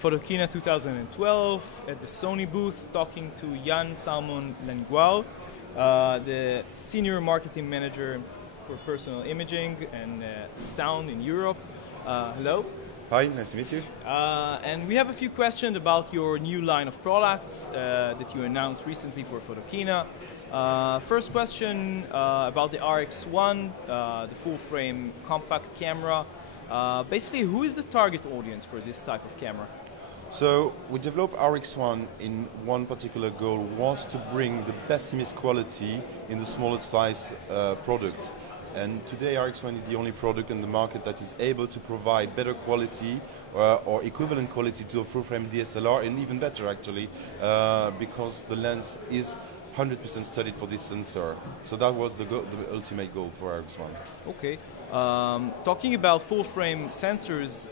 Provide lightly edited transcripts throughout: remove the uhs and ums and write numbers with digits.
Photokina 2012 at the Sony booth, talking to Yann, Salmon, Legagneur, the Senior Marketing Manager for Personal Imaging and Sound in Europe. Hello. Hi, nice to meet you. And we have a few questions about your new line of products that you announced recently for Photokina. First question about the RX1, the full-frame compact camera. Basically, who is the target audience for this type of camera? So we developed RX1 in one particular goal, was to bring the best image quality in the smallest size product. And today RX1 is the only product in the market that is able to provide better quality or equivalent quality to a full-frame DSLR, and even better actually, because the lens is 100% studied for this sensor. So that was the ultimate goal for RX1. Okay. Talking about full-frame sensors,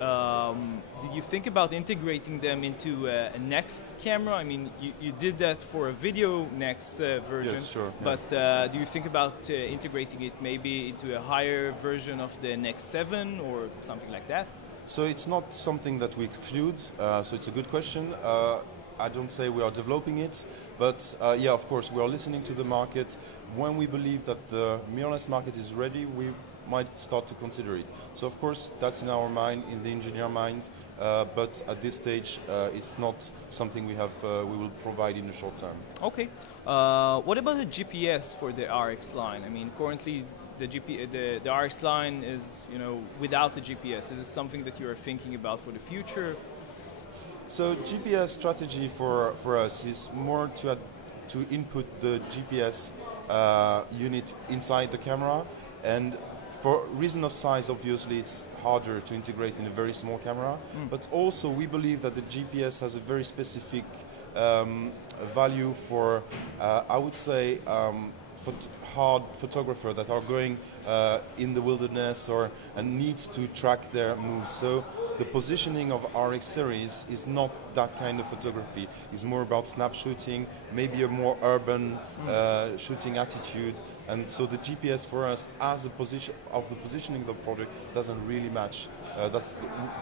did you think about integrating them into a next camera? I mean, you did that for a video next version. Yes, sure. But do you think about integrating it maybe into a higher version of the Next 7 or something like that? So it's not something that we exclude. So it's a good question. I don't say we are developing it, but yeah, of course, we are listening to the market. When we believe that the mirrorless market is ready, we might start to consider it. So of course, that's in our mind, in the engineer mind, but at this stage, it's not something we will provide in the short term. Okay. What about the GPS for the RX line? I mean, currently the RX line is, without the GPS. Is it something that you are thinking about for the future? So GPS strategy for us is more to input the GPS unit inside the camera, and for reason of size, obviously it's harder to integrate in a very small camera, but also we believe that the GPS has a very specific value for, I would say, hard photographers that are going in the wilderness and needs to track their moves. So the positioning of RX series is not that kind of photography. It's more about snap shooting, maybe a more urban shooting attitude. And so the GPS for us, as a position of the positioning of the product, doesn't really match. That's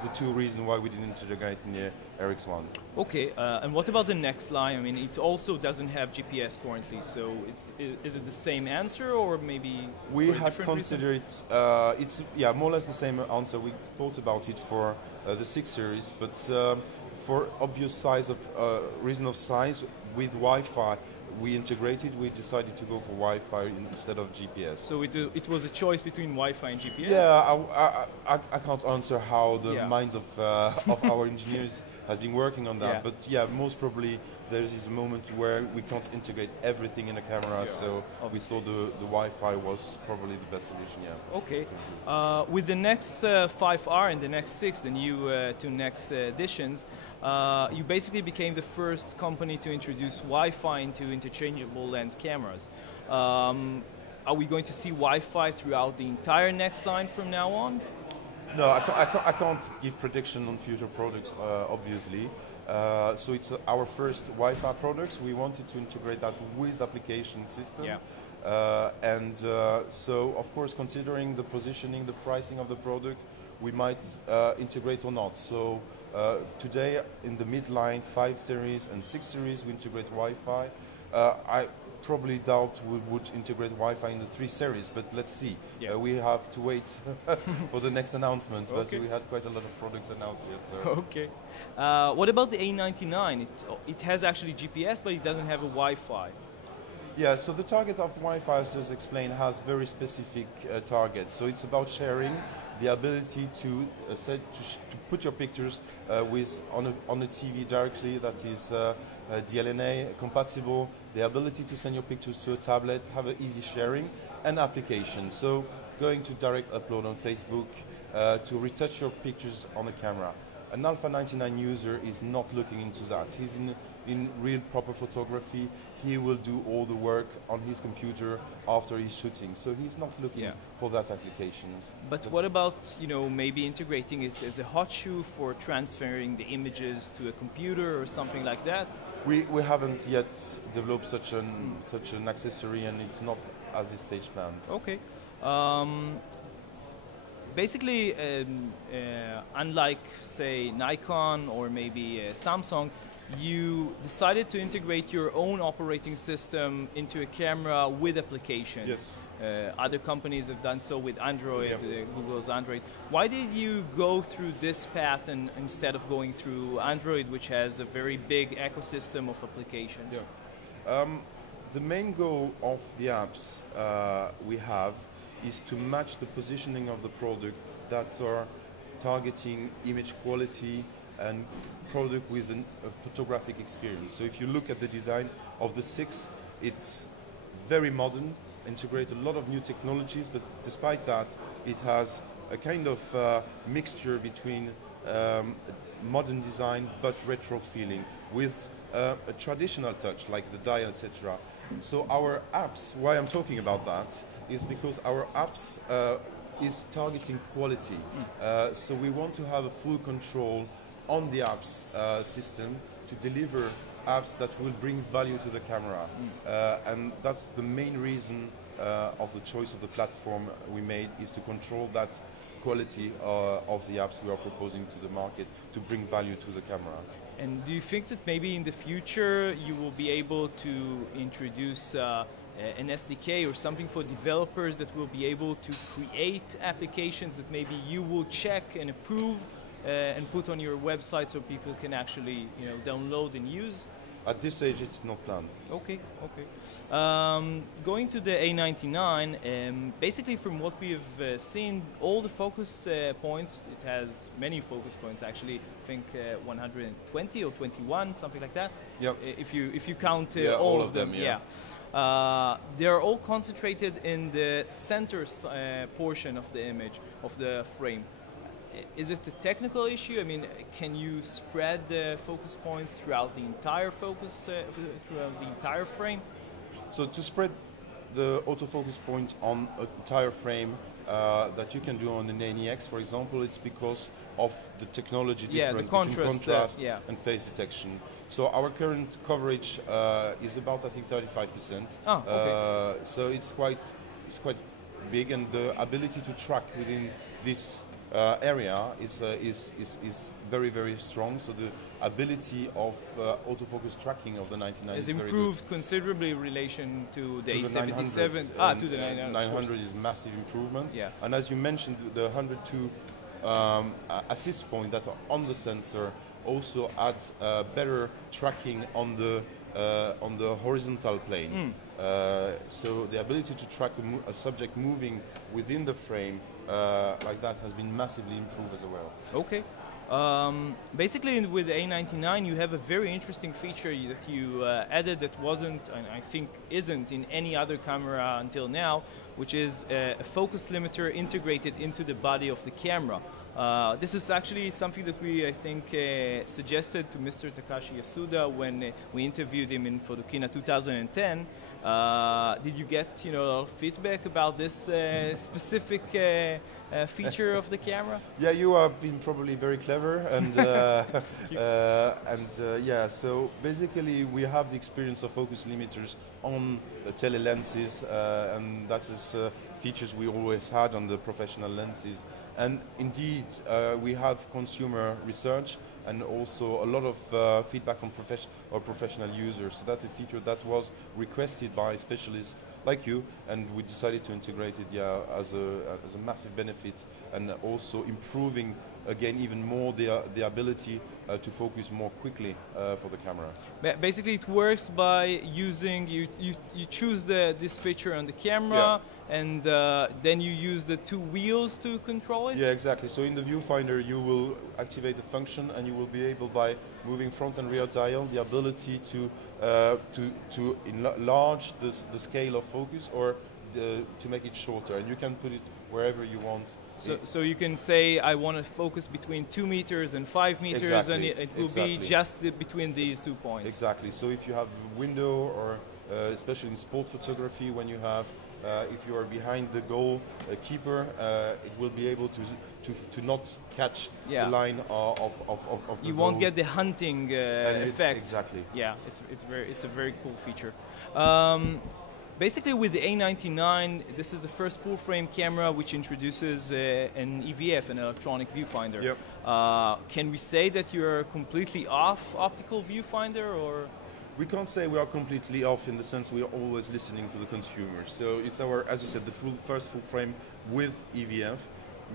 the two reasons why we didn't integrate in the RX1. Okay, and what about the next line? I mean, it also doesn't have GPS currently, so is it the same answer, or maybe we have considered it? It's more or less the same answer. We thought about it for the 6 series, but for obvious size of reason of size with Wi-Fi. We integrated, we decided to go for Wi-Fi instead of GPS. So it was a choice between Wi-Fi and GPS? Yeah, I can't answer how the minds of our engineers has been working on that, but yeah, most probably there is a moment where we can't integrate everything in a camera, so we thought the Wi-Fi was probably the best solution, Okay. With the next 5R and the next 6, the new 2 next editions, you basically became the first company to introduce Wi-Fi into interchangeable lens cameras. Are we going to see Wi-Fi throughout the entire next line from now on? No, I can't give prediction on future products, obviously. So it's our first Wi-Fi products. We wanted to integrate that with application system. So, of course, considering the positioning, the pricing of the product, we might integrate or not. So today, in the midline 5 series and 6 series, we integrate Wi-Fi. I probably doubt we would integrate Wi-Fi in the 3 series, but let's see. We have to wait for the next announcement, but we had quite a lot of products announced yet. So. Okay. What about the A99? It has actually GPS, but it doesn't have a Wi-Fi. Yeah, so the target of Wi-Fi, as just explained, has very specific targets. So it's about sharing the ability to put your pictures on a TV directly that is DLNA compatible, the ability to send your pictures to a tablet, have an easy sharing, and application. So going to direct upload on Facebook, to retouch your pictures on the camera. An Alpha 99 user is not looking into that. He's in real proper photography. He will do all the work on his computer after he's shooting. So he's not looking for that applications. But what about, maybe integrating it as a Hotshoe for transferring the images to a computer or something like that? We haven't yet developed such an accessory, and it's not at this stage planned. Okay. basically, unlike, say, Nikon or maybe Samsung, you decided to integrate your own operating system into a camera with applications. Yes. Other companies have done so with Android, Yeah. Google's Android. Why did you go through this path instead of going through Android, which has a very big ecosystem of applications? Yeah. The main goal of the apps we have is to match the positioning of the product that are targeting image quality and product with a photographic experience. So if you look at the design of the 6, it's very modern, integrate a lot of new technologies, but despite that, it has a kind of mixture between modern design but retro feeling with a traditional touch like the dial, etc. So our apps, why I'm talking about that, is because our apps is targeting quality. So we want to have a full control on the apps system to deliver apps that will bring value to the camera. And that's the main reason of the choice of the platform we made, is to control that quality of the apps we are proposing to the market to bring value to the camera. And do you think that maybe in the future you will be able to introduce an SDK or something for developers that will be able to create applications that maybe you will check and approve and put on your website so people can actually, you know, download and use? At this stage, it's not planned. Okay, okay. Going to the A99, basically from what we have seen, all the focus points, it has many focus points actually, I think 120 or 21, something like that. Yep. If you count all of them, yeah. They're all concentrated in the center portion of the image, of the frame. Is it a technical issue? I mean, can you spread the focus points throughout the entire throughout the entire frame? So to spread the autofocus point on an entire frame that you can do on an NEX, for example, it's because of the technology difference between contrast and face detection. So our current coverage is about, I think, 35%. Oh, okay. So it's quite big, and the ability to track within this area is very, very strong. So the ability of autofocus tracking of the 99 has is very improved good. considerably in relation to the A77. To the 900. 900 is massive improvement. Yeah. And as you mentioned, the 102 assist point that are on the sensor also adds better tracking on the horizontal plane. So the ability to track a subject moving within the frame like that has been massively improved as well. Okay. Basically, with the A99, you have a very interesting feature that you added that wasn't, and I think isn't, in any other camera until now, which is a focus limiter integrated into the body of the camera. This is actually something that we, I think, suggested to Mr. Takashi Yasuda when we interviewed him in Photokina 2010. Did you get, you know, a lot of feedback about this specific feature of the camera? Yeah, you have been probably very clever, and yeah. So basically, we have the experience of focus limiters on the tele lenses, and that is features we always had on the professional lenses. And indeed, we have consumer research and also a lot of feedback from professional users. So that's a feature that was requested by specialists like you, and we decided to integrate it, as a massive benefit, and also improving again even more the ability to focus more quickly for the camera. Basically, it works by using you choose this feature on the camera, and then you use the two wheels to control it? Yeah, exactly. So in the Viewfinder, you will activate the function, and you will be able, by moving front and rear dial, the ability to enlarge the scale of focus, or to make it shorter, and you can put it wherever you want. So you can say, I want to focus between 2 meters and 5 meters, exactly, and it will be just between these 2 points. Exactly. So if you have a window, or especially in sport photography, when you have, if you are behind the goal keeper, it will be able to not catch the line of the You goal. won't get the hunting effect. Exactly. Yeah, it's a very cool feature. Basically, with the A99, this is the first full-frame camera which introduces an EVF, an electronic viewfinder. Yep. Can we say that you're completely off optical viewfinder, or? We can't say we are completely off in the sense we are always listening to the consumers. So it's our, as you said, the first full frame with EVF.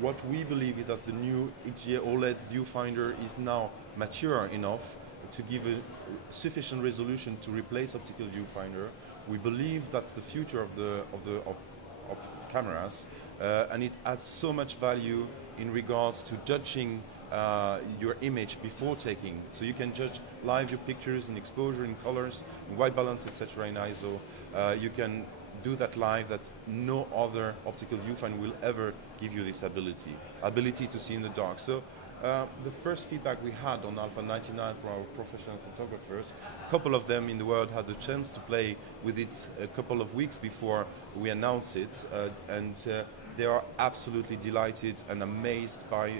What we believe is that the new XG OLED viewfinder is now mature enough to give a sufficient resolution to replace optical viewfinder. We believe that's the future of cameras, and it adds so much value in regards to judging your image before taking. So you can judge live your pictures in exposure, in colors, in white balance, etc. in ISO. You can do that live that no other optical viewfinder will ever give you this ability to see in the dark. So the first feedback we had on Alpha 99 from our professional photographers, a couple of them in the world had the chance to play with it a couple of weeks before we announced it, and they are absolutely delighted and amazed by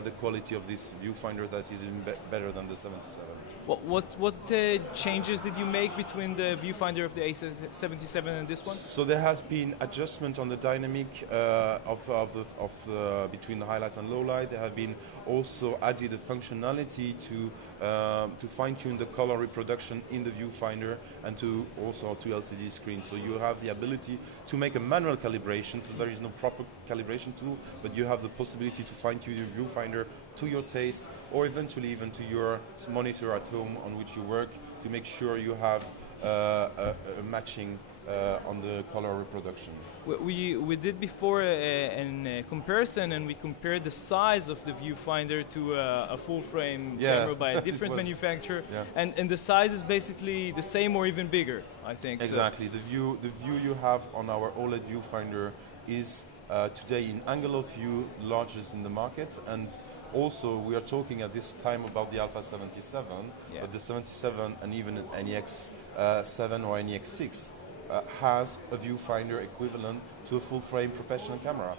the quality of this viewfinder that is even better than the 77. What changes did you make between the viewfinder of the A77 and this one? So there has been adjustment on the dynamic between the highlights and lowlight. There have been also added a functionality to fine-tune the color reproduction in the viewfinder and to also to LCD screen. So you have the ability to make a manual calibration. So there is no proper calibration tool, but you have the possibility to fine-tune your viewfinder to your taste, or eventually even to your monitor at home on which you work, to make sure you have a matching on the color reproduction. We did before a comparison, and we compared the size of the viewfinder to a full-frame camera by a different manufacturer, and the size is basically the same or even bigger, I think. Exactly. So. The view you have on our OLED viewfinder is today in angle of view largest in the market, and also we are talking at this time about the Alpha 77, but the 77 and even an NEX 7 or NEX 6 has a viewfinder equivalent to a full-frame professional camera.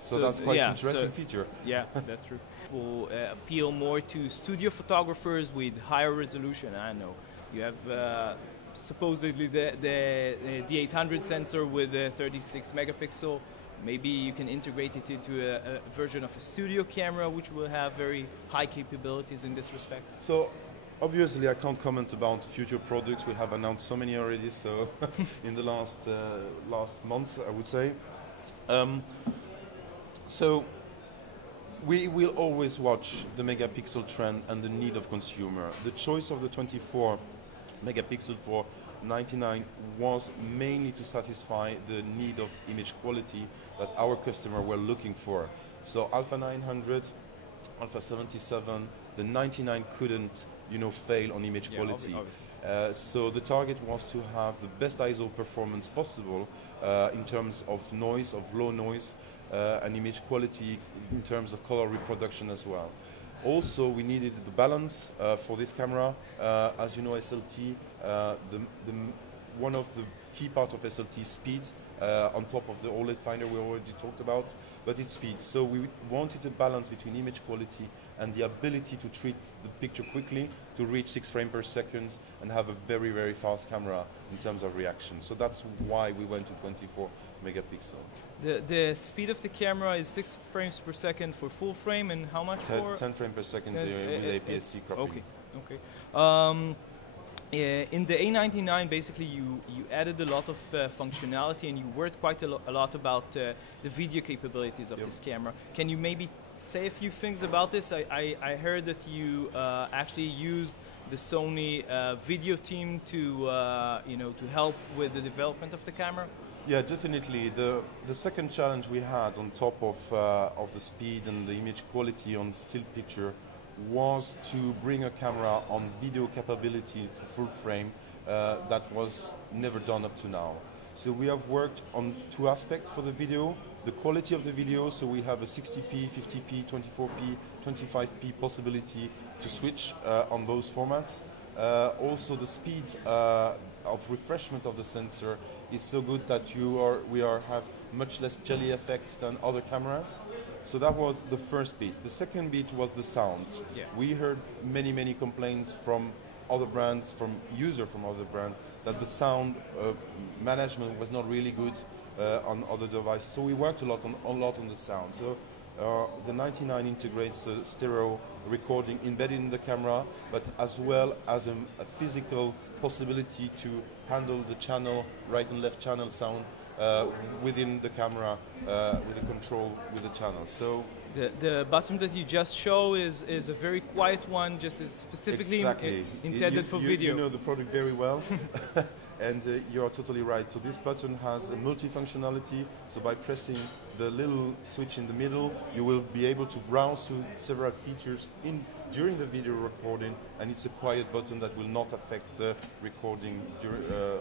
So that's quite an interesting feature. Yeah, that's true. Will appeal more to studio photographers with higher resolution. I know you have supposedly the 800 sensor with 36 megapixel. Maybe you can integrate it into a version of a studio camera, which will have very high capabilities in this respect. So, obviously, I can't comment about future products. We have announced so many already. So, in the last months, I would say. So, we will always watch the megapixel trend and the need of consumer. The choice of the 24 megapixel for 99 was mainly to satisfy the need of image quality that our customer were looking for. So Alpha 900, Alpha 77, the 99 couldn't, fail on image quality. So the target was to have the best ISO performance possible in terms of noise, of low noise, and image quality in terms of color reproduction as well. Also, we needed the balance for this camera. As you know, SLT, one of the key part of SLT is speed, on top of the OLED finder we already talked about, but it's speed. So we wanted a balance between image quality and the ability to treat the picture quickly, to reach 6 frames per second and have a very, very fast camera in terms of reaction. So that's why we went to 24 megapixel. The speed of the camera is 6 frames per second for full frame, and how much for? 10 frames per second with APS-C cropping. Okay. In the A99, basically, you added a lot of functionality, and you worked quite a lot about the video capabilities of this camera. Can you maybe say a few things about this? I heard that you actually used the Sony video team to to help with the development of the camera. Yeah, definitely. The second challenge we had on top of the speed and the image quality on still picture was to bring a camera on video capability for full frame that was never done up to now. So we have worked on 2 aspects for the video. The quality of the video, so we have a 60p, 50p, 24p, 25p possibility to switch on those formats. Also the speed of refreshment of the sensor is so good that we have much less jelly effects than other cameras. So that was the first bit. The second bit was the sound. Yeah. We heard many complaints from other brands, from users from other brands, that the sound management was not really good on other devices. So we worked a lot on the sound. So the 99 integrates stereo recording embedded in the camera, but as well as a physical possibility to handle the channel, right and left channel sound within the camera with a control with the channel. So the button that you just show is a very quiet one, just is specifically exactly. intended for video. You know the product very well. And you are totally right. So this button has a multi-functionality. So by pressing the little switch in the middle, you will be able to browse through several features during the video recording, and it's a quiet button that will not affect the recording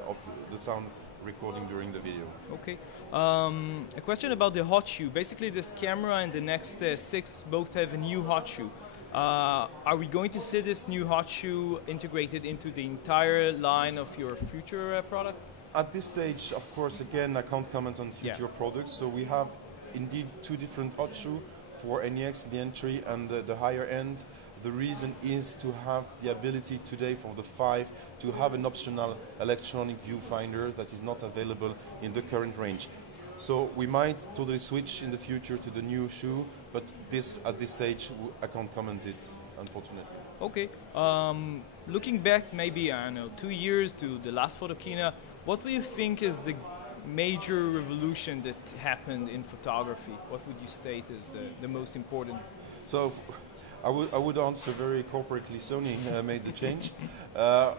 of the sound recording during the video. Okay. A question about the Hotshoe. Basically, this camera and the Next 6 both have a new Hotshoe. Are we going to see this new Hotshoe integrated into the entire line of your future products? At this stage, of course, again, I can't comment on future products. So we have indeed two different Hotshoe for NEX, the entry, and the higher end. The reason is to have the ability today for the 5 to have an optional electronic viewfinder that is not available in the current range. So we might totally switch in the future to the new shoe, but at this stage I can't comment it, unfortunately. Okay. Looking back, maybe I don't know, 2 years to the last Photokina, what do you think is the major revolution that happened in photography? What would you state is the most important? So I would answer very corporately. Sony made the change,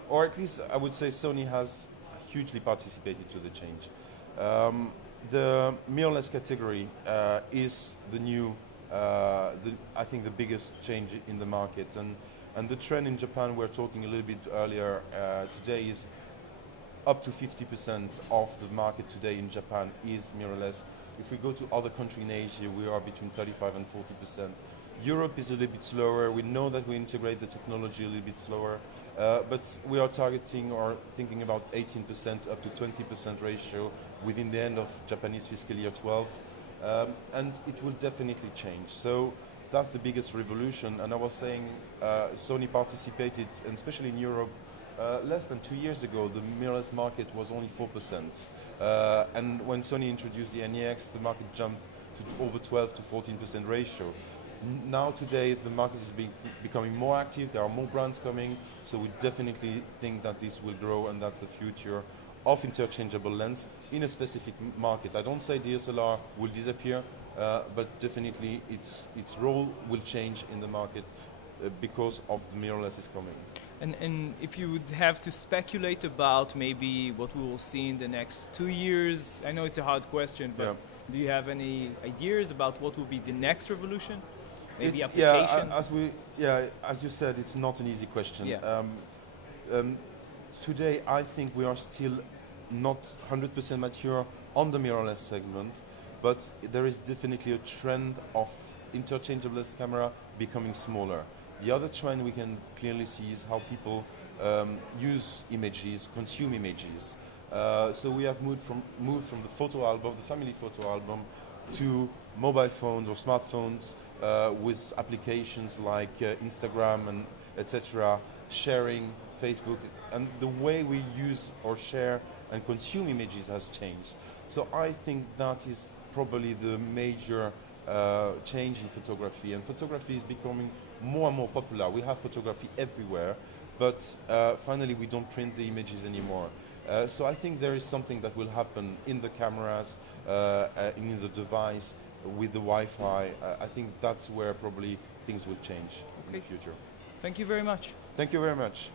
or at least I would say Sony has hugely participated to the change. The mirrorless category is the new, I think, the biggest change in the market, and the trend in Japan we're talking a little bit earlier today is up to 50% of the market today in Japan is mirrorless. If we go to other countries in Asia, we are between 35 and 40%. Europe is a little bit slower. We know that we integrate the technology a little bit slower, but we are targeting or thinking about 18% up to 20% ratio within the end of Japanese fiscal year 12, and it will definitely change. So that's the biggest revolution. And I was saying Sony participated, and especially in Europe, less than 2 years ago, the mirrorless market was only 4%. And when Sony introduced the NEX, the market jumped to over 12 to 14% ratio. Now today the market is becoming more active, there are more brands coming, so we definitely think that this will grow, and that's the future of interchangeable lens in a specific market. I don't say DSLR will disappear, but definitely its role will change in the market because of the mirrorless is coming. And if you would have to speculate about maybe what we will see in the next 2 years, I know it's a hard question, but do you have any ideas about what will be the next revolution? Maybe applications? As you said, it's not an easy question. Yeah. Today, I think we are still not 100% mature on the mirrorless segment, but there is definitely a trend of interchangeable camera becoming smaller. The other trend we can clearly see is how people use images, consume images. So we have moved from the photo album, the family photo album, to mobile phones or smartphones with applications like Instagram and etc., sharing, Facebook, and the way we use or share and consume images has changed. So I think that is probably the major change in photography, and photography is becoming more and more popular. We have photography everywhere, but finally we don't print the images anymore. So I think there is something that will happen in the cameras, in the device, with the Wi-Fi. I think that's where probably things will change in the future. Thank you very much. Thank you very much.